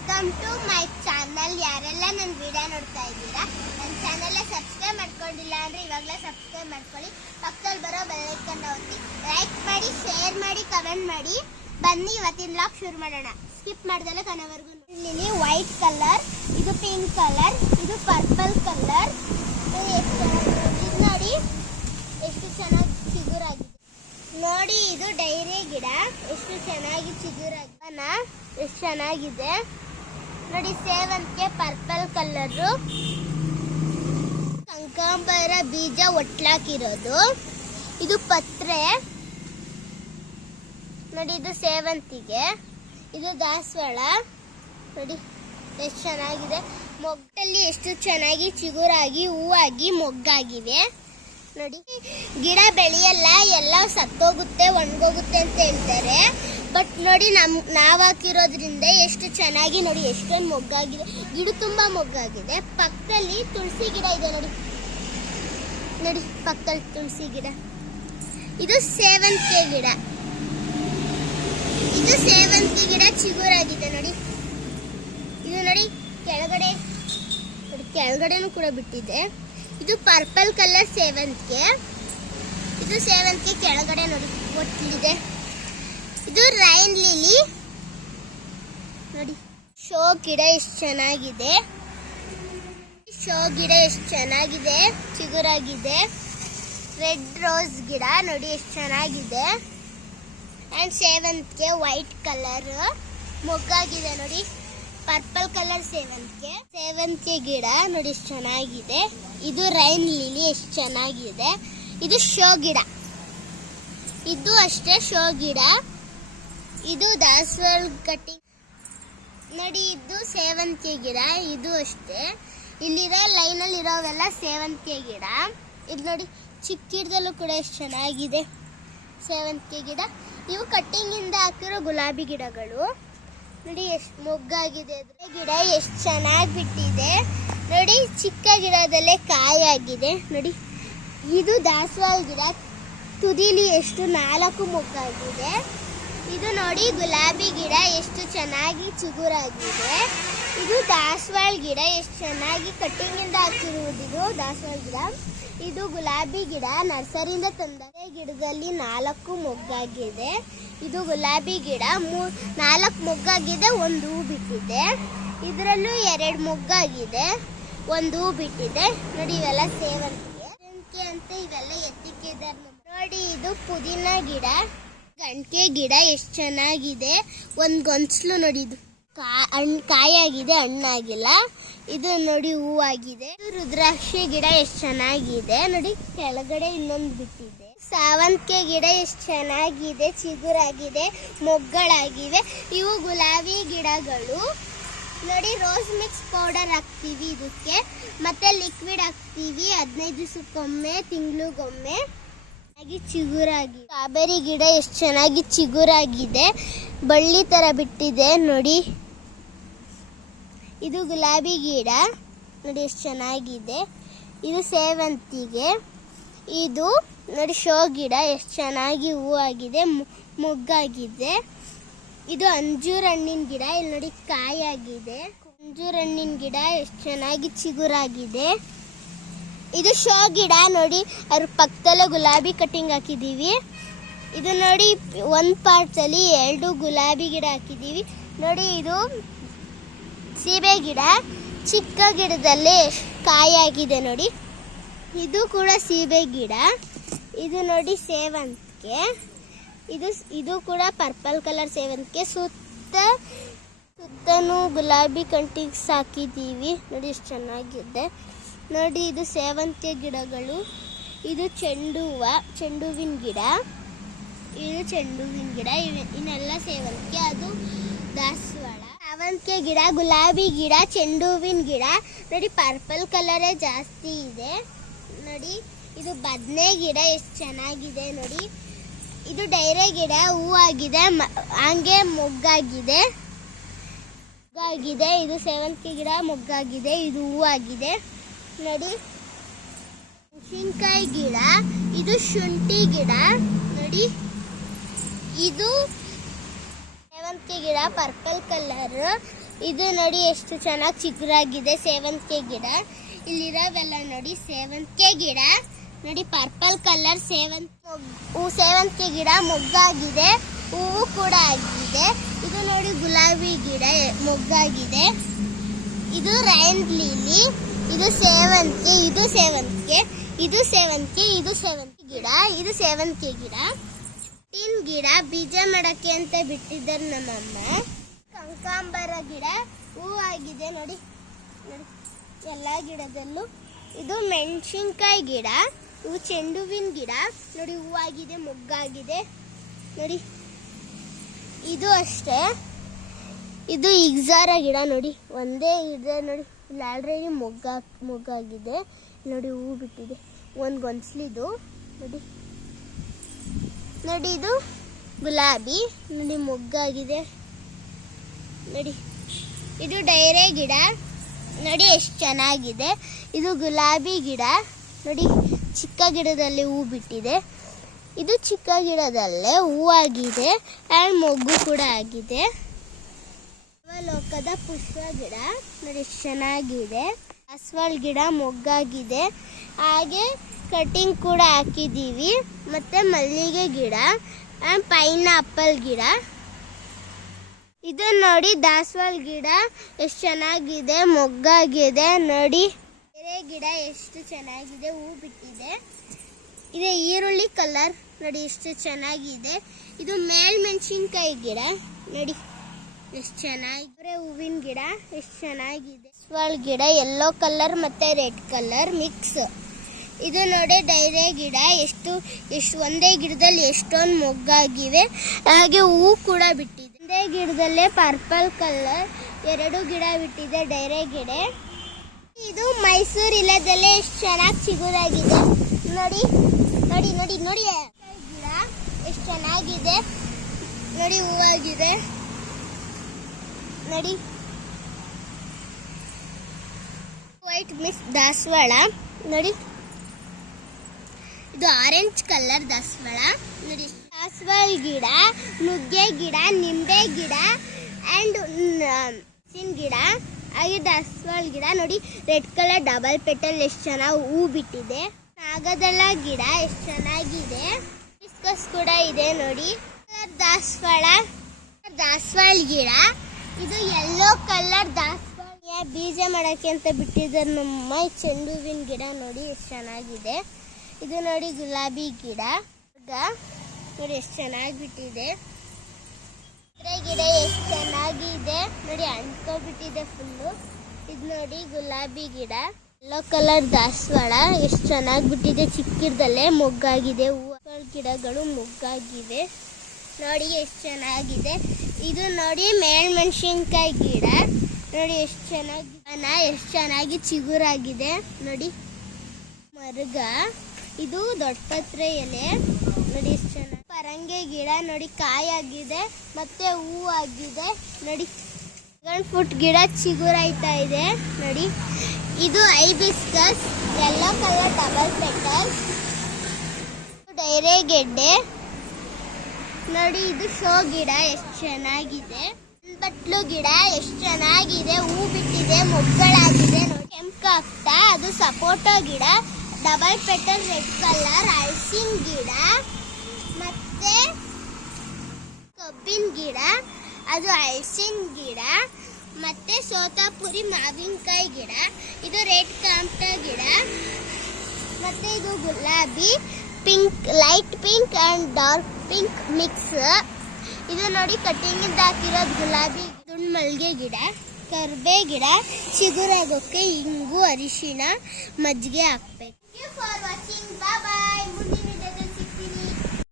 Welcome to my channel ಯಾರೆಲ್ಲ ನನ್ನ video ನೋಡ್ತಾ ಇದ್ದೀರಾ ನನ್ನ ಚಾನಲ್ ಸಬ್ಸ್ಕ್ರೈಬ್ ಮಾಡ್ಕೊಂಡಿಲ್ಲ ಅಂದ್ರೆ ಇವಾಗಲೇ ಸಬ್ಸ್ಕ್ರೈಬ್ ಮಾಡ್ಕೊಳ್ಳಿ. ಪಕ್ಕದಲ್ಲಿ ಬರೋ ಬೆಲ್ಲೈಕನ್ನ ಒತ್ತಿ. ಲೈಕ್ ಮಾಡಿ ಶೇರ್ ಮಾಡಿ ಕಮೆಂಟ್ ಮಾಡಿ. ಬನ್ನಿ, ಇವತ್ತಿನ ಲಾಕ್ ಶುರು ಮಾಡೋಣ. ಸ್ಕಿಪ್ ಮಾಡ್ದಲ್ಲ ಕನವರೆಗೂ. ಇಲ್ಲಿ ವೈಟ್ ಕಲರ್ ಇದು ಪಿಂಕ್ ಕಲರ್ ಇದು ಪರ್ಪಲ್ ಕಲರ್ ಇದು ನೋಡಿ, ಎಷ್ಟು ಚೆನ್ನಾಗಿ ಚಿಗುರಾಗಿದೆ. ನೋಡಿ, ಇದು ಡೈರಿ ಗಿಡ. ಎಷ್ಟು ಚೆನ್ನಾಗಿ ಚಿಗುರಾಗಿನ ಎಷ್ಟು ಚೆನ್ನಾಗಿದೆ. ನೋಡಿ ಸೇವಂತಿಗೆ ಪರ್ಪಲ್ ಕಲರು ಕಂಕಾಂಬರ ಬೀಜ ಒಟ್ಲಾಕಿರೋದು. ಇದು ಪತ್ರೆ. ನೋಡಿ ಇದು ಸೇವಂತಿಗೆ. ಇದು ದಾಸವಾಳ. ನೋಡಿ ಎಷ್ಟು ಚೆನ್ನಾಗಿದೆ. ಮೊಗ್ಗಲ್ಲಿ ಎಷ್ಟು ಚೆನ್ನಾಗಿ ಚಿಗುರಾಗಿ, ಹೂವಾಗಿ, ಮೊಗ್ಗಾಗಿವೆ. ನೋಡಿ, ಗಿಡ ಬೆಳೆಯಲ್ಲ, ಎಲ್ಲ ಸತ್ತೋಗುತ್ತೆ, ಒಣಗೋಗುತ್ತೆ ಅಂತ ಹೇಳ್ತಾರೆ. ಬಟ್ ನೋಡಿ ನಮ್ ನಾವು ಹಾಕಿರೋದ್ರಿಂದ ಎಷ್ಟು ಚೆನ್ನಾಗಿ ನೋಡಿ, ಎಷ್ಟೊಂದು ಮೊಗ್ಗಾಗಿದೆ. ಗಿಡ ತುಂಬಾ ಮೊಗ್ಗಾಗಿದೆ. ಪಕ್ಕದಲ್ಲಿ ತುಳಸಿ ಗಿಡ ಇದೆ ನೋಡಿ. ನೋಡಿ, ಪಕ್ಕದಲ್ಲಿ ತುಳಸಿ ಗಿಡ. ಇದು ಸೇವಂತಿಗೆ ಗಿಡ. ಇದು ಸೇವಂತಿಗೆ ಗಿಡ ಚಿಗುರಾಗಿದೆ ನೋಡಿ. ಇದು ನೋಡಿ, ಕೆಳಗಡೆ, ನೋಡಿ, ಕೆಳಗಡೆನೂ ಕೂಡ ಬಿಟ್ಟಿದೆ. ಇದು ಪರ್ಪಲ್ ಕಲರ್ ಸೇವಂತಿಗೆ. ಇದು ಸೇವಂತಿಗೆ ಕೆಳಗಡೆ ನೋಡಿ ಒಟ್ಟಿದೆ ಇದು ರೈನ್ ಲಿಲಿ. ನೋಡಿ, ಶೋ ಗಿಡ ಎಷ್ಟು ಚೆನ್ನಾಗಿದೆ. ಶೋ ಗಿಡ ಎಷ್ಟು ಚೆನ್ನಾಗಿದೆ, ಚಿಗುರಾಗಿದೆ. ರೆಡ್ ರೋಸ್ ಗಿಡ, ನೋಡಿ, ಎಷ್ಟು ಚೆನ್ನಾಗಿದೆ. ಆ್ಯಂಡ್ ಸೇವಂತಿಗೆ ವೈಟ್ ಕಲರ್ ಮೊಗ್ಗಾಗಿದೆ, ನೋಡಿ. ಪರ್ಪಲ್ ಕಲರ್ ಸೇವಂತಿಗೆ. ಸೇವಂತಿಗೆ ಗಿಡ, ನೋಡಿ, ಎಷ್ಟು ಚೆನ್ನಾಗಿದೆ. ಇದು ರೈನ್ ಲಿಲಿ, ಎಷ್ಟು ಚೆನ್ನಾಗಿದೆ. ಇದು ಶೋ ಗಿಡ. ಇದು ಅಷ್ಟೇ ಶೋ ಗಿಡ. ಇದು ದಾಸವಾಳ ಕಟ್ಟಿಂಗ್ ನೋಡಿ, ಇದು ಸೇವಂತಿಗೆ ಗಿಡ, ಇದು ಅಷ್ಟೇ. ಇಲ್ಲಿರೋ ಲೈನಲ್ಲಿ ಇರೋವೆಲ್ಲ ಸೇವಂತಿಗೆ ಗಿಡ. ಇದು ನೋಡಿ ಚಿಕ್ಕ ಗಿಡದಲ್ಲೂ ಕೂಡ ಎಷ್ಟು ಚೆನ್ನಾಗಿದೆ ಸೇವಂತಿಗೆ ಗಿಡ. ಇವು ಕಟ್ಟಿಂಗ್ ಇಂದ ಹಾಕಿರೋ ಗುಲಾಬಿ ಗಿಡಗಳು. ನೋಡಿ, ಎಷ್ಟು ಮೊಗ್ಗಾಗಿದೆ ಗಿಡ ಎಷ್ಟು ಚೆನ್ನಾಗಿ ಬಿಟ್ಟಿದೆ. ನೋಡಿ, ಚಿಕ್ಕ ಗಿಡದಲ್ಲೇ ಕಾಯಾಗಿದೆ ನೋಡಿ, ಇದು ದಾಸವಾಳ ಗಿಡ. ತುದಿಲಿ ಎಷ್ಟು ನಾಲ್ಕು ಮೊಗ್ಗಾಗಿದೆ. ಇದು ನೋಡಿ ಗುಲಾಬಿ ಗಿಡ ಎಷ್ಟು ಚೆನ್ನಾಗಿ ಚಿಗುರಾಗಿದೆ. ಇದು ದಾಸವಾಳ ಗಿಡ, ಎಷ್ಟು ಚೆನ್ನಾಗಿ ಕಟ್ಟಿಂಗ್ ಇಂದ ಹಾಕಿರುವುದು ಇದು ದಾಸವಾಳ ಗಿಡ. ಇದು ಗುಲಾಬಿ ಗಿಡ ನರ್ಸರಿಯಿಂದ ತಂದರೆ ಗಿಡದಲ್ಲಿ ನಾಲ್ಕು ಮೊಗ್ಗಾಗಿದೆ. ಇದು ಗುಲಾಬಿ ಗಿಡ ಮೂ, ನಾಲ್ಕು ಮೊಗ್ಗಾಗಿದೆ, ಒಂದು ಹೂ ಬಿಟ್ಟಿದೆ. ಇದರಲ್ಲೂ ಎರಡು ಮೊಗ್ಗಾಗಿದೆ, ಒಂದು ಹೂ ಬಿಟ್ಟಿದೆ. ನೋಡಿ ಇವೆಲ್ಲ ಸೇವಂತಿಗೆ ಅಂತ ಇವೆಲ್ಲ ಎತ್ತಿಕ್ಕಿದ್ದಾರೆ. ನೋಡಿ ಇದು ಪುದೀನ ಗಿಡ. ಗಂಟೆ ಗಿಡ ಎಷ್ಟು ಚೆನ್ನಾಗಿದೆ? ಒಂದು ಗೊಂಚಲು ನೋಡಿ. ಇದು ಕಾ ಕಾಯಾಗಿದೆ, ಹಣ್ಣಾಗಿಲ್ಲ. ಇದು ನೋಡಿ ಹೂವಾಗಿದೆ. ರುದ್ರಾಕ್ಷಿ ಗಿಡ ಎಷ್ಟು ಚೆನ್ನಾಗಿದೆ? ನೋಡಿ, ಕೆಳಗಡೆ ಇನ್ನೊಂದು ಬಿಟ್ಟಿದೆ. ಸಾವಂತಿಗೆ ಗಿಡ ಎಷ್ಟು ಚೆನ್ನಾಗಿದೆ? ಚಿಗುರಾಗಿದೆ, ಮೊಗ್ಗಳಾಗಿವೆ. ಇವು ಗುಲಾಬಿ ಗಿಡಗಳು. ನೋಡಿ, ರೋಸ್ ಮಿಕ್ಸ್ ಪೌಡರ್ ಹಾಕ್ತೀವಿ ಇದಕ್ಕೆ. ಮತ್ತೆ ಲಿಕ್ವಿಡ್ ಹಾಕ್ತೀವಿ. ಹದಿನೈದು ದಿವಸಕ್ಕೊಮ್ಮೆ, ತಿಂಗಳಿಗೊಮ್ಮೆ. ಚಿಗುರಾಗಿ ಸ್ಟ್ರಾಬೆರಿ ಗಿಡ ಎಷ್ಟು ಚೆನ್ನಾಗಿ ಚಿಗುರಾಗಿದೆ. ಬಳ್ಳಿ ತರ ಬಿಟ್ಟಿದೆ, ನೋಡಿ. ಇದು ಗುಲಾಬಿ ಗಿಡ. ನೋಡಿ ಎಷ್ಟು ಚೆನ್ನಾಗಿದೆ. ಇದು ಸೇವಂತಿಗೆ. ಇದು ನೋಡಿ ಶೋ ಗಿಡ. ಎಷ್ಟು ಚೆನ್ನಾಗಿ ಹೂ ಆಗಿದೆ ಮೊಗ್ಗಾಗಿದೆ. ಇದು ಅಂಜೂರ ಹಣ್ಣಿನ ಗಿಡ. ಇಲ್ಲಿ ನೋಡಿ ಕಾಯಾಗಿದೆ ಅಂಜೂರ ಹಣ್ಣಿನ ಗಿಡ ಎಷ್ಟು ಚೆನ್ನಾಗಿ ಚಿಗುರಾಗಿದೆ. ಇದು ಶೋ ಗಿಡ ನೋಡಿ. ಅದ್ರ ಪಕ್ಕದಲ್ಲೇ ಗುಲಾಬಿ ಕಟಿಂಗ್ ಹಾಕಿದ್ದೀವಿ. ಇದು ನೋಡಿ, ಒಂದು ಪಾರ್ಟ್ಸಲ್ಲಿ ಎರಡು ಗುಲಾಬಿ ಗಿಡ ಹಾಕಿದ್ದೀವಿ. ನೋಡಿ, ಇದು ಸೀಬೆ ಗಿಡ. ಚಿಕ್ಕ ಗಿಡದಲ್ಲಿ ಕಾಯಾಗಿದೆ ನೋಡಿ. ಇದು ಕೂಡ ಸೀಬೆ ಗಿಡ. ಇದು ನೋಡಿ ಸೇವಂತಿಗೆ. ಇದು ಇದು ಕೂಡ ಪರ್ಪಲ್ ಕಲರ್ ಸೇವಂತಿಗೆ. ಸುತ್ತ, ಸುತ್ತನೂ ಗುಲಾಬಿ ಕಂಟಿಗೆ ಸಾಕಿದ್ದೀವಿ ನೋಡಿ, ಎಷ್ಟು ಚೆನ್ನಾಗಿದೆ. ನೋಡಿ, ಇದು ಸೇವಂತಿಗೆ ಗಿಡಗಳು. ಇದು ಚೆಂಡು ಹೂವ ಚೆಂಡು ಹೂವಿನ ಗಿಡ. ಇದು ಚೆಂಡು ಹೂವಿನ ಗಿಡ ಇನ್ನೆಲ್ಲ ಸೇವಂತಿಗೆ ಅದು ದಾಸವಾಳ. ಸೇವಂತಿಗೆ ಗಿಡ, ಗುಲಾಬಿ ಗಿಡ ಚೆಂಡು ಹೂವಿನ ಗಿಡ. ನೋಡಿ ಪರ್ಪಲ್ ಕಲರೇ ಜಾಸ್ತಿ ಇದೆ. ನೋಡಿ, ಇದು ಬದನೆ ಗಿಡ. ಎಷ್ಟು ಚೆನ್ನಾಗಿದೆ ನೋಡಿ. ಇದು ಡೈರೆ ಗಿಡ. ಹೂವಾಗಿದೆ ಹಂಗೆ ಮೊಗ್ಗಾಗಿದೆ. ಮೊಗ್ಗಾಗಿದೆ. ಇದು ಸೇವಂತಿಗೆ ಗಿಡ. ಮೊಗ್ಗಾಗಿದೆ. ಇದು ಹೂವಾಗಿದೆ ನೋಡಿ. ಮೆಣಸಿನ್ಕಾಯಿ ಗಿಡ, ಇದು ಶುಂಠಿ ಗಿಡ, ನೋಡಿ. ಇದು ಸೇವಂತಿಗೆ ಗಿಡ, ಪರ್ಪಲ್ ಕಲರ್. ಇದು ನೋಡಿ ಎಷ್ಟು ಚೆನ್ನಾಗಿ ಚಿಗುರಾಗಿದೆ ಸೇವಂತಿಗೆ ಗಿಡ. ಇಲ್ಲಿರೋವೆಲ್ಲ ನೋಡಿ, ಸೇವಂತಿಗೆ ಗಿಡ. ನೋಡಿ, ಪರ್ಪಲ್ ಕಲರ್ ಸೇವಂತಿ ಹೂ, ಸೇವಂತಿಗೆ ಗಿಡ ಮೊಗ್ಗಾಗಿದೆ. ಹೂವು ಕೂಡ ಆಗಿದೆ. ಇದು ನೋಡಿ ಗುಲಾಬಿ ಗಿಡ, ಮೊಗ್ಗಾಗಿದೆ. ಇದು ರೈನ್ ಲಿಲಿ. ಇದು ಸೇವಂತಿಗೆ ಇದು ಸೇವಂತಿಗೆ ಇದು ಸೇವಂತಿಗೆ, ಇದು ಸೇವಂತಿ ಗಿಡ, ಇದು ಸೇವಂತಿಗೆ ಗಿಡ. ತಿನ್ ಗಿಡ, ಬೀಜ ಮಡಕೆ ಅಂತ ಬಿಟ್ಟಿದ್ದಾರೆ ನಮ್ಮಮ್ಮ. ಕಂಕಾಂಬರ ಗಿಡ ಹೂವಾಗಿದೆ ನೋಡಿ. ನೋಡಿ, ಎಲ್ಲ ಗಿಡದಲ್ಲೂ. ಇದು ಮೆಣಸಿನ್ಕಾಯಿ ಗಿಡ ಇವು ಚೆಂಡು ಹೂವಿನ ಗಿಡ. ನೋಡಿ ಹೂವಾಗಿದೆ ಮೊಗ್ಗಾಗಿದೆ ನೋಡಿ, ಇದು ಅಷ್ಟೇ. ಇದು ಇಗ್ಸಾರ ಗಿಡ ನೋಡಿ, ಒಂದೇ ಇದೆ ನೋಡಿ. ಇಲ್ಲಿ ಆಲ್ರೆಡಿ ಮೊಗ್ಗ, ಮೊಗ್ಗಾಗಿದೆ. ನೋಡಿ, ಹೂ ಬಿಟ್ಟಿದೆ. ಒಂದು ಗೊಂಚಲಿದು. ನೋಡಿ. ನೋಡಿ, ಇದು ಗುಲಾಬಿ. ನೋಡಿ, ಮೊಗ್ಗಾಗಿದೆ. ನೋಡಿ. ಇದು ಡೈರೆ ಗಿಡ. ನೋಡಿ, ಎಷ್ಟು ಚೆನ್ನಾಗಿದೆ. ಇದು ಗುಲಾಬಿ ಗಿಡ. ನೋಡಿ, ಚಿಕ್ಕ ಗಿಡದಲ್ಲಿ ಹೂ ಬಿಟ್ಟಿದೆ. ಇದು ಚಿಕ್ಕ ಗಿಡದಲ್ಲೇ ಹೂವಾಗಿದೆ. ಆ್ಯಂಡ್ ಮೊಗ್ಗು ಕೂಡ ಆಗಿದೆ. ಲೋಕದ ಪುಷ್ಪ ಗಿಡ ನೋಡಿ ಚೆನ್ನಾಗಿದೆ. ಅಸ್ವಾಳ್ ಗಿಡ ಮೊಗ್ಗಾಗಿದೆ. ಹಾಗೆ ಕಟಿಂಗ್ ಕೂಡ ಹಾಕಿದ್ದೀವಿ. ಮತ್ತೆ ಮಲ್ಲಿಗೆ ಗಿಡ ಆ್ಯಂಡ್ ಪೈನಾಪಲ್ ಗಿಡ. ಇದು ನೋಡಿ ದಾಸವಾಳ ಗಿಡ ಎಷ್ಟು ಚೆನ್ನಾಗಿದೆ, ಮೊಗ್ಗಾಗಿದೆ ನೋಡಿ. ಬೇರೆ ಗಿಡ ಎಷ್ಟು ಚೆನ್ನಾಗಿದೆ, ಹೂ ಬಿಟ್ಟಿದೆ. ಇದೆ ಈರುಳ್ಳಿ ಕಲರ್ ನೋಡಿ ಎಷ್ಟು ಚೆನ್ನಾಗಿದೆ. ಇದು ಮೇಲ್ಮೆಣಸಿನ್ಕಾಯಿ ಗಿಡ ನೋಡಿ. ಎಷ್ಟು ಚೆನ್ನಾಗಿದೆ ಹೂವಿನ ಗಿಡ, ಎಷ್ಟ್ ಚೆನ್ನಾಗಿದೆ. ದಾಸವಾಳ ಗಿಡ ಯೆಲ್ಲೋ ಕಲರ್ ಮತ್ತೆ ರೆಡ್ ಕಲರ್ ಮಿಕ್ಸ್ ಇದು ನೋಡಿ ಡೈರೆ ಗಿಡ, ಎಷ್ಟು ಎಷ್ಟು ಒಂದೇ ಗಿಡದಲ್ಲಿ ಎಷ್ಟೊಂದು ಮೊಗ್ಗಾಗಿವೆ. ಹಾಗೆ ಹೂ ಕೂಡ ಬಿಟ್ಟಿದೆ. ಒಂದೇ ಗಿಡದಲ್ಲೇ ಪರ್ಪಲ್ ಕಲರ್ ಎರಡು ಗಿಡ ಬಿಟ್ಟಿದೆ ಡೈರೆ ಗಿಡ. ಇದು ಮೈಸೂರು ಇಲ್ಲದಲ್ಲೇ ಎಷ್ಟು ಚೆನ್ನಾಗಿ ಚಿಗುರಾಗಿದೆ. ನೋಡಿ ನೋಡಿ ನೋಡಿ ನೋಡಿ ಗಿಡ, ಎಷ್ಟು ಚೆನ್ನಾಗಿದೆ. ನೋಡಿ, ಹೂವಾಗಿದೆ. ನೋಡಿ. ವೈಟ್ ಮಿಸ್ ದಾಸವಾಳ, ನೋಡಿ. ಇದು ಆರೆಂಜ್ ಕಲರ್ ದಾಸವಾಳ, ನೋಡಿ. ದಾಸವಾಳ ಗಿಡ, ನುಗ್ಗೆ ಗಿಡ, ನಿಂಬೆ ಗಿಡ ಆ್ಯಂಡ್ ಸಿನ್ ಗಿಡ. ಹಾಗೆ ದಾಸವಾಳ ಗಿಡ, ನೋಡಿ. ರೆಡ್ ಕಲರ್ ಡಬಲ್ ಪೆಟಲ್ ಎಷ್ಟು ಚೆನ್ನಾಗಿ ಹೂ ಬಿಟ್ಟಿದೆ. ನಾಗದಳ ಗಿಡ ಎಷ್ಟು ಚೆನ್ನಾಗಿದೆ. ಬಿಸ್ಕಸ್ ಕೂಡ ಇದೆ, ನೋಡಿ. ದಾಸವಾಳ ದಾಸವಾಳ ಗಿಡ. ಇದು ಎಲ್ಲೋ ಕಲರ್ ದಾಸವಾಳ ಬೀಜ ಮಾಡಕ್ಕೆ ಅಂತ ಬಿಟ್ಟಿದ್ದಾರೆ ನಮ್ಮ ಚೆಂಡು ಹೂವಿನ ಗಿಡ ನೋಡಿ ಎಷ್ಟು ಚೆನ್ನಾಗಿದೆ. ಇದು ನೋಡಿ ಗುಲಾಬಿ ಗಿಡ. ನೋಡಿ ಎಷ್ಟು ಚೆನ್ನಾಗಿ ಬಿಟ್ಟಿದೆ. ಗಿಡ ಎಷ್ಟು ಚೆನ್ನಾಗಿದೆ. ನೋಡಿ ಅಂಟ್ಕೊಬಿಟ್ಟಿದೆ ಫುಲ್ಲು ಇದು ನೋಡಿ ಗುಲಾಬಿ ಗಿಡ. ಎಲ್ಲೋ ಕಲರ್ ದಾಸವಾಳ ಎಷ್ಟು ಚೆನ್ನಾಗಿ ಬಿಟ್ಟಿದೆ ಚಿಕ್ಕಿರ್ದಲ್ಲೇ ಮೊಗ್ಗಾಗಿದೆ. ಹೂವು ಗಿಡಗಳು ಮೊಗ್ಗಾಗಿವೆ. ನೋಡಿ ಎಷ್ಟು ಚೆನ್ನಾಗಿದೆ. ಇದು ನೋಡಿ ಮೇಲ್ಮೆಣಸಿನ್ಕಾಯಿ ಗಿಡ. ನೋಡಿ ಎಷ್ಟು ಚೆನ್ನಾಗಿ ಎಷ್ಟು ಚೆನ್ನಾಗಿ ಚಿಗುರಾಗಿದೆ. ನೋಡಿ ಮರಗ. ಇದು ದೊಡ್ಡಪತ್ರೆ ಎಲೆ. ನೋಡಿ ಎಷ್ಟು ಚೆನ್ನಾಗಿ ಪರಂಗಿ ಗಿಡ. ನೋಡಿ ಕಾಯಾಗಿದೆ ಮತ್ತೆ ಹೂ ಆಗಿದೆ. ನೋಡಿ ಡ್ರ್ಯಾಗನ್ ಫ್ರೂಟ್ ಗಿಡ ಚಿಗುರಾಯ್ತಾ ಇದೆ. ನೋಡಿ ಇದು hibiscus yellow colour double petal, ಡೈರೆ ಗೆಡ್ಡೆ. ನೋಡಿ, ಇದು ಶೋ ಗಿಡ, ಎಷ್ಟು ಚೆನ್ನಾಗಿದೆ. ಬಟ್ಲು ಗಿಡ, ಎಷ್ಟು ಚೆನ್ನಾಗಿದೆ. ಹೂ ಬಿಟ್ಟಿದೆ ಮೊಗ್ಗಳಾಗಿದೆ ನೋಡಿ ಅದು ಸಪೋಟೋ ಗಿಡ. ಡಬಲ್ ಪೆಟಲ್ ರೆಡ್ ಕಲರ್ ಹಲಸಿನ ಗಿಡ. ಮತ್ತೆ ಕಬ್ಬಿನ ಗಿಡ, ಅದು ಹಲಸಿನ ಗಿಡ. ಮತ್ತೆ ಸೋತಾಪುರಿ ಮಾವಿನಕಾಯಿ ಗಿಡ, ಇದು ರೆಡ್ ಕಾಂಪ್ಟ ಗಿಡ. ಮತ್ತೆ ಇದು ಗುಲಾಬಿ, pink, light pink and dark pink mix. ಇದು ನೋಡಿ ಕಟಿಂಗ್ ಇಂದ ಹಾಕಿರೋದು ಗುಲಾಬಿ, ದುಂಡ್ ಮಲ್ಗೆ ಗಿಡ, ಕರ್ಬೆ ಗಿಡ, ಚಿಗುರಾಗೋಕೆ ಇಂಗು, ಅರಿಶಿನ, ಮಜ್ಜಿಗೆ ಹಾಕ್ಬೇಕು. For watching bye